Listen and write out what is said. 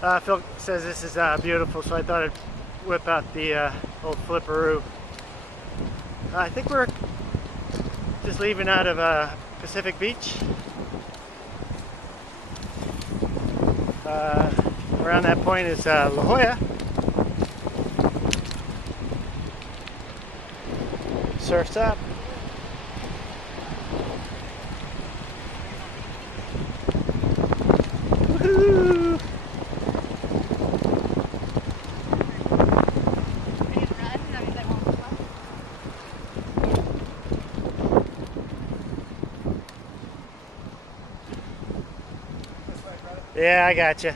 Phil says this is beautiful, so I thought I'd whip out the old flipperoo. I think we're just leaving out of Pacific Beach. Around that point is La Jolla. Surf's up. Woohoo! Yeah, I got you.